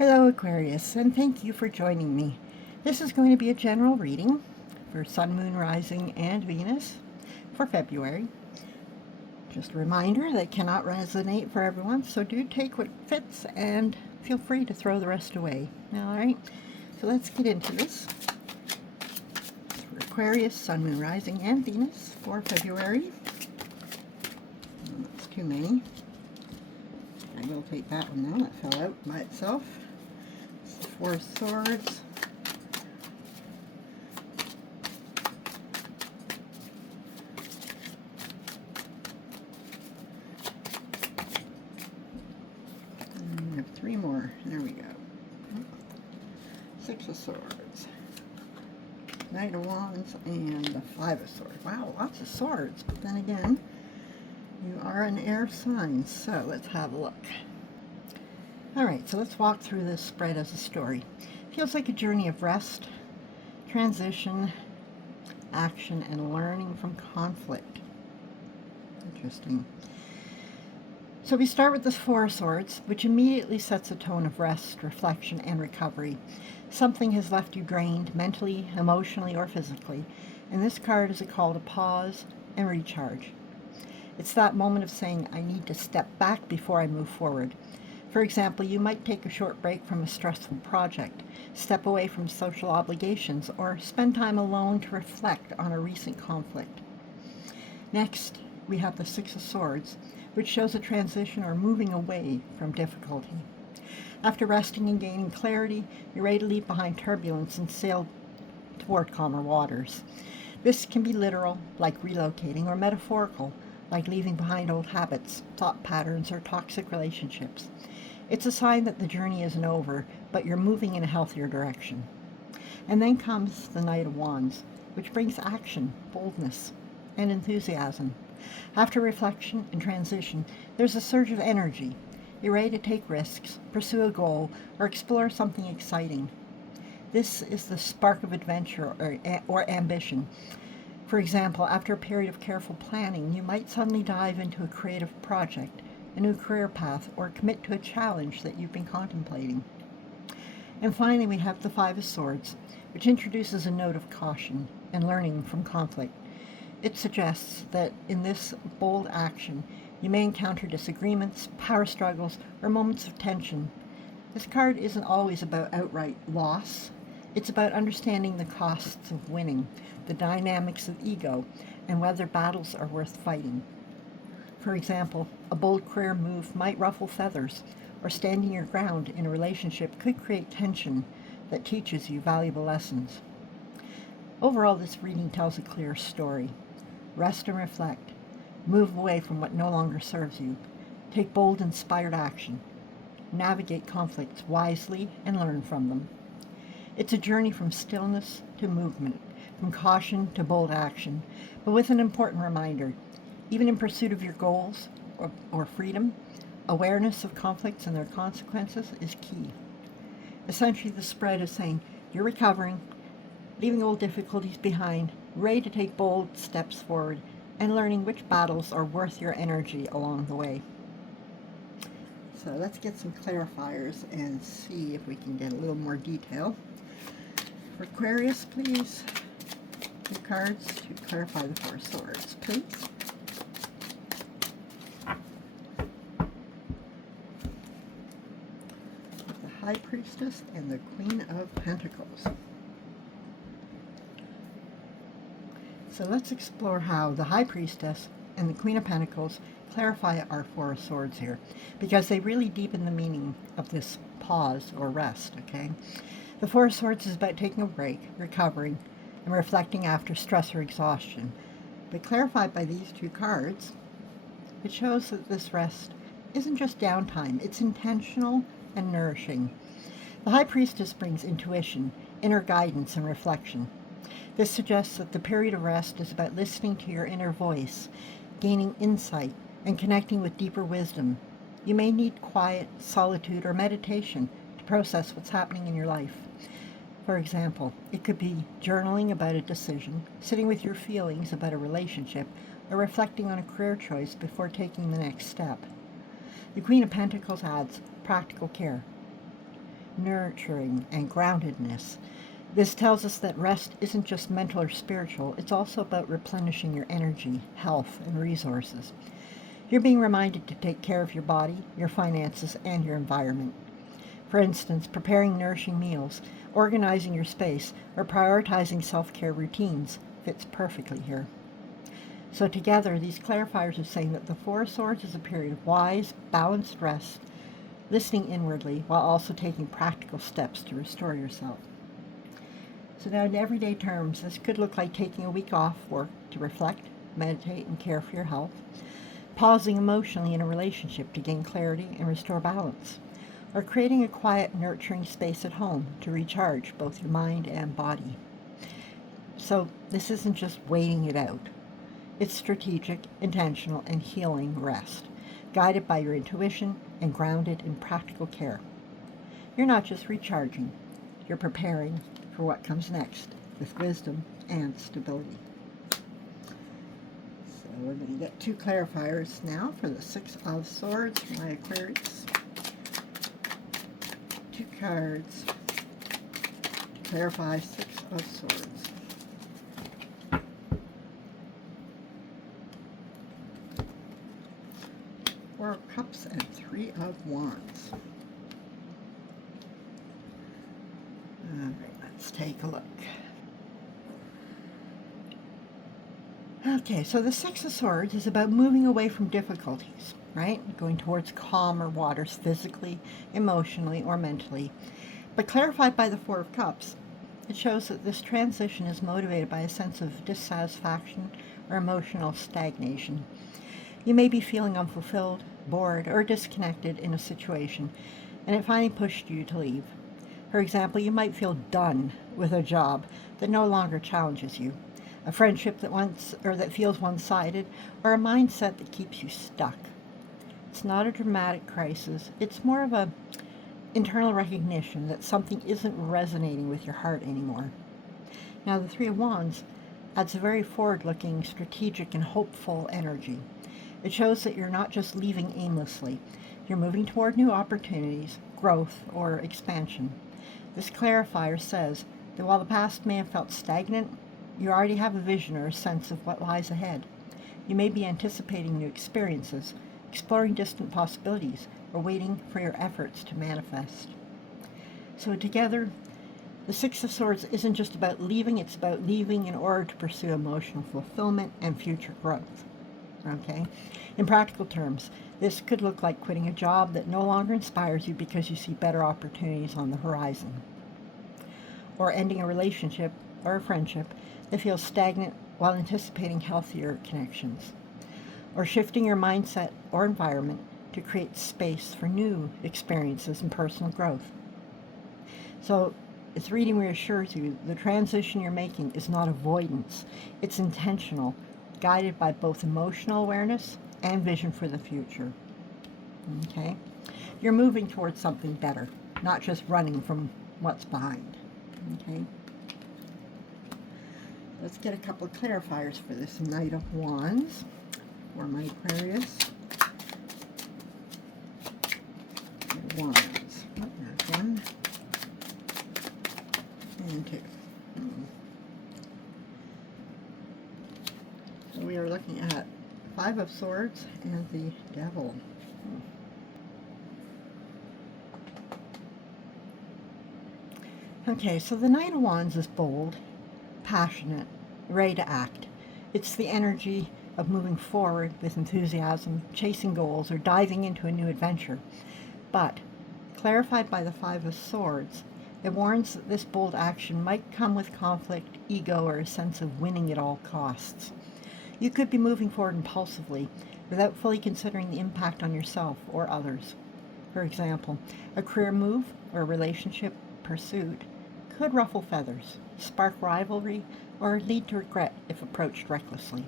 Hello Aquarius, and thank you for joining me. This is going to be a general reading for Sun, Moon, Rising, and Venus for February. Just a reminder that cannot resonate for everyone, so do take what fits and feel free to throw the rest away. Alright, so let's get into this. For Aquarius, Sun, Moon, Rising, and Venus for February. That's too many. I will take that one now, that fell out by itself. Four of Swords, and we have three more. There we go. Six of Swords, Knight of Wands, and the Five of Swords. Wow, lots of swords, but then again, you are an air sign, so let's have a look. Alright, so let's walk through this spread as a story. Feels like a journey of rest, transition, action, and learning from conflict. Interesting. So we start with the Four of Swords, which immediately sets a tone of rest, reflection, and recovery. Something has left you drained mentally, emotionally, or physically, and this card is a call to pause and recharge. It's that moment of saying, I need to step back before I move forward. For example, you might take a short break from a stressful project, step away from social obligations, or spend time alone to reflect on a recent conflict. Next, we have the Six of Swords, which shows a transition or moving away from difficulty. After resting and gaining clarity, you're ready to leave behind turbulence and sail toward calmer waters. This can be literal, like relocating, or metaphorical, like leaving behind old habits, thought patterns, or toxic relationships. It's a sign that the journey isn't over, but you're moving in a healthier direction. And then comes the Knight of Wands, which brings action, boldness, and enthusiasm. After reflection and transition, there's a surge of energy. You're ready to take risks, pursue a goal, or explore something exciting. This is the spark of adventure or ambition. For example, after a period of careful planning, you might suddenly dive into a creative project, a new career path, or commit to a challenge that you've been contemplating. And finally, we have the Five of Swords, which introduces a note of caution and learning from conflict. It suggests that in this bold action, you may encounter disagreements, power struggles, or moments of tension. This card isn't always about outright loss. It's about understanding the costs of winning, the dynamics of ego, and whether battles are worth fighting. For example, a bold career move might ruffle feathers, or standing your ground in a relationship could create tension that teaches you valuable lessons. Overall, this reading tells a clear story. Rest and reflect. Move away from what no longer serves you. Take bold, inspired action. Navigate conflicts wisely and learn from them. It's a journey from stillness to movement, from caution to bold action, but with an important reminder. Even in pursuit of your goals or freedom, awareness of conflicts and their consequences is key. Essentially, the spread is saying you're recovering, leaving old difficulties behind, ready to take bold steps forward, and learning which battles are worth your energy along the way. So let's get some clarifiers and see if we can get a little more detail. For Aquarius, please, 2 cards to clarify the Four Swords, please. The High Priestess and the Queen of Pentacles. So let's explore how the High Priestess and the Queen of Pentacles clarify our Four of Swords here, because they really deepen the meaning of this pause or rest, okay? The Four of Swords is about taking a break, recovering, and reflecting after stress or exhaustion. But clarified by these 2 cards, it shows that this rest isn't just downtime, it's intentional and nourishing. The High Priestess brings intuition, inner guidance, and reflection. This suggests that the period of rest is about listening to your inner voice, gaining insight, and connecting with deeper wisdom. You may need quiet, solitude, or meditation to process what's happening in your life. For example, it could be journaling about a decision, sitting with your feelings about a relationship, or reflecting on a career choice before taking the next step. The Queen of Pentacles adds practical care. nurturing, and groundedness. This tells us that rest isn't just mental or spiritual, it's also about replenishing your energy, health, and resources. You're being reminded to take care of your body, your finances, and your environment. For instance, preparing nourishing meals, organizing your space, or prioritizing self-care routines fits perfectly here. So together, these clarifiers are saying that the Four of Swords is a period of wise, balanced rest, listening inwardly while also taking practical steps to restore yourself. So now in everyday terms, this could look like taking a week off work to reflect, meditate, and care for your health, pausing emotionally in a relationship to gain clarity and restore balance, or creating a quiet, nurturing space at home to recharge both your mind and body. So this isn't just waiting it out. It's strategic, intentional, and healing rest, guided by your intuition and grounded in practical care. You're not just recharging, you're preparing for what comes next with wisdom and stability. So we're going to get two clarifiers now for the Six of Swords for my Aquarius. Two cards to clarify Six of Swords. Four of Cups and Three of Wands. Alright, let's take a look. Okay, so the Six of Swords is about moving away from difficulties, right? Going towards calmer waters physically, emotionally, or mentally. But clarified by the Four of Cups, it shows that this transition is motivated by a sense of dissatisfaction or emotional stagnation. You may be feeling unfulfilled, bored, or disconnected in a situation, and it finally pushed you to leave. For example, you might feel done with a job that no longer challenges you, a friendship that feels one-sided, or a mindset that keeps you stuck. It's not a dramatic crisis. It's more of a internal recognition that something isn't resonating with your heart anymore. Now, the Three of Wands adds a very forward-looking, strategic, and hopeful energy. It shows that you're not just leaving aimlessly. You're moving toward new opportunities, growth, or expansion. This clarifier says that while the past may have felt stagnant, you already have a vision or a sense of what lies ahead. You may be anticipating new experiences, exploring distant possibilities, or waiting for your efforts to manifest. So together, the Six of Swords isn't just about leaving, it's about leaving in order to pursue emotional fulfillment and future growth. Okay? In practical terms, this could look like quitting a job that no longer inspires you because you see better opportunities on the horizon, or ending a relationship or a friendship that feels stagnant while anticipating healthier connections, or shifting your mindset or environment to create space for new experiences and personal growth. So this reading reassures you the transition you're making is not avoidance, it's intentional, guided by both emotional awareness and vision for the future. Okay? You're moving towards something better, not just running from what's behind. Okay? Let's get a couple of clarifiers for this Knight of Wands for my Aquarius. Wands. Oh, there's one and two. So we are looking at Five of Swords and the Devil. Okay, so the Knight of Wands is bold, passionate, ready to act. It's the energy of moving forward with enthusiasm, chasing goals, or diving into a new adventure. But, clarified by the Five of Swords, it warns that this bold action might come with conflict, ego, or a sense of winning at all costs. You could be moving forward impulsively without fully considering the impact on yourself or others. For example, a career move or a relationship pursuit could ruffle feathers, spark rivalry, or lead to regret if approached recklessly.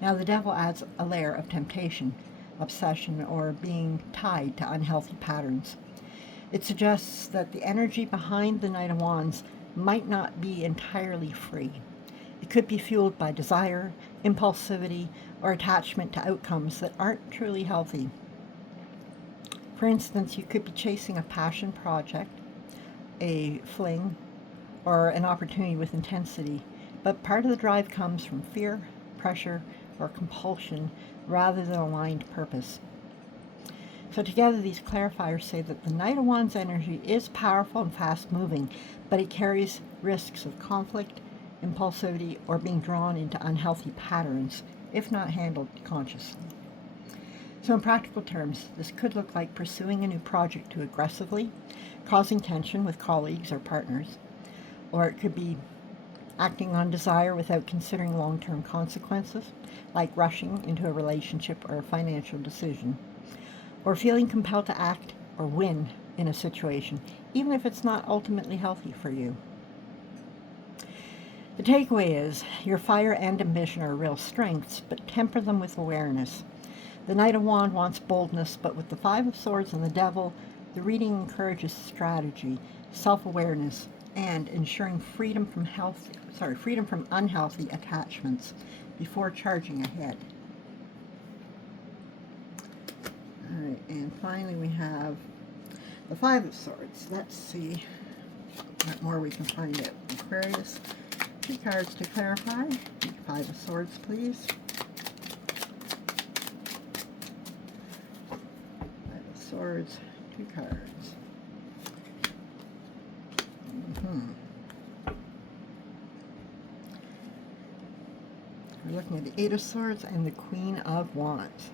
Now, the Devil adds a layer of temptation, obsession, or being tied to unhealthy patterns. It suggests that the energy behind the Knight of Wands might not be entirely free. It could be fueled by desire, impulsivity, or attachment to outcomes that aren't truly healthy. For instance, you could be chasing a passion project a fling or an opportunity with intensity, but part of the drive comes from fear, pressure, or compulsion rather than aligned purpose. So together these clarifiers say that the Knight of Wands energy is powerful and fast-moving, but it carries risks of conflict, impulsivity, or being drawn into unhealthy patterns if not handled consciously. So in practical terms, this could look like pursuing a new project too aggressively, causing tension with colleagues or partners, or it could be acting on desire without considering long-term consequences, like rushing into a relationship or a financial decision, or feeling compelled to act or win in a situation, even if it's not ultimately healthy for you. The takeaway is, your fire and ambition are real strengths, but temper them with awareness. The Knight of Wands wants boldness, but with the Five of Swords and the Devil, the reading encourages strategy, self-awareness, and ensuring freedom from unhealthy attachments before charging ahead. All right, and finally we have the Five of Swords. Let's see what more we can find out. Aquarius, 2 cards to clarify. Five of Swords, please. Five of Swords, 2 cards. We're looking at the Eight of Swords and the Queen of Wands.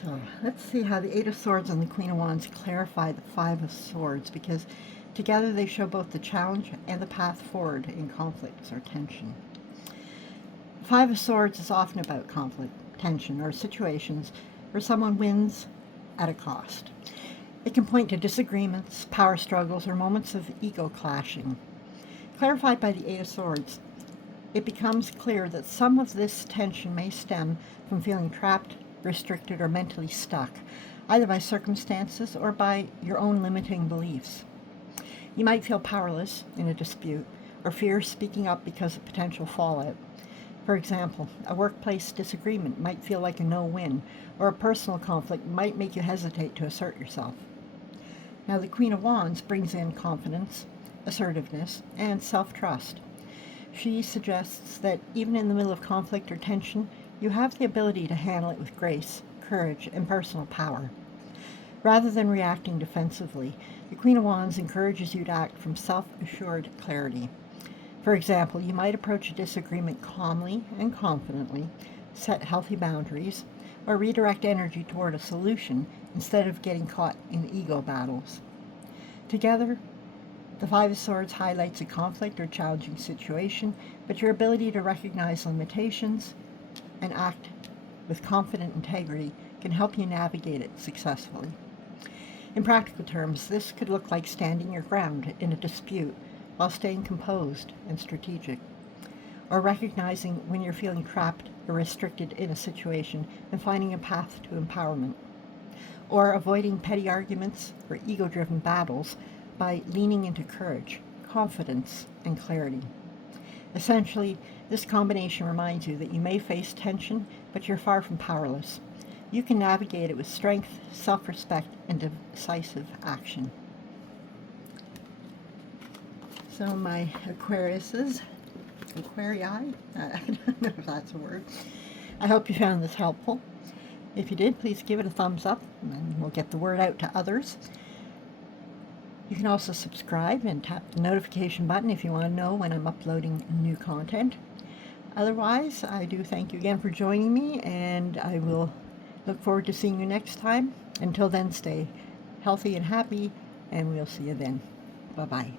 So let's see how the Eight of Swords and the Queen of Wands clarify the Five of Swords, because together they show both the challenge and the path forward in conflicts or tension. The Five of Swords is often about conflict, tension, or situations where someone wins at a cost. It can point to disagreements, power struggles, or moments of ego clashing. Clarified by the Eight of Swords, it becomes clear that some of this tension may stem from feeling trapped, restricted, or mentally stuck, either by circumstances or by your own limiting beliefs. You might feel powerless in a dispute or fear speaking up because of potential fallout. For example, a workplace disagreement might feel like a no-win, or a personal conflict might make you hesitate to assert yourself. Now, the Queen of Wands brings in confidence, assertiveness, and self-trust. She suggests that even in the middle of conflict or tension, you have the ability to handle it with grace, courage, and personal power. Rather than reacting defensively, the Queen of Wands encourages you to act from self-assured clarity. For example, you might approach a disagreement calmly and confidently, set healthy boundaries, or redirect energy toward a solution instead of getting caught in ego battles. Together, the Five of Swords highlights a conflict or challenging situation, but your ability to recognize limitations and act with confident integrity can help you navigate it successfully. In practical terms, this could look like standing your ground in a dispute while staying composed and strategic, or recognizing when you're feeling trapped or restricted in a situation and finding a path to empowerment, or avoiding petty arguments or ego-driven battles by leaning into courage, confidence, and clarity. Essentially, this combination reminds you that you may face tension, but you're far from powerless. You can navigate it with strength, self-respect, and decisive action. So my Aquariuses, Aquarii, I don't know if that's a word. I hope you found this helpful. If you did, please give it a thumbs up, and we'll get the word out to others. You can also subscribe and tap the notification button if you want to know when I'm uploading new content. Otherwise, I do thank you again for joining me, and I will look forward to seeing you next time. Until then, stay healthy and happy, and we'll see you then. Bye-bye.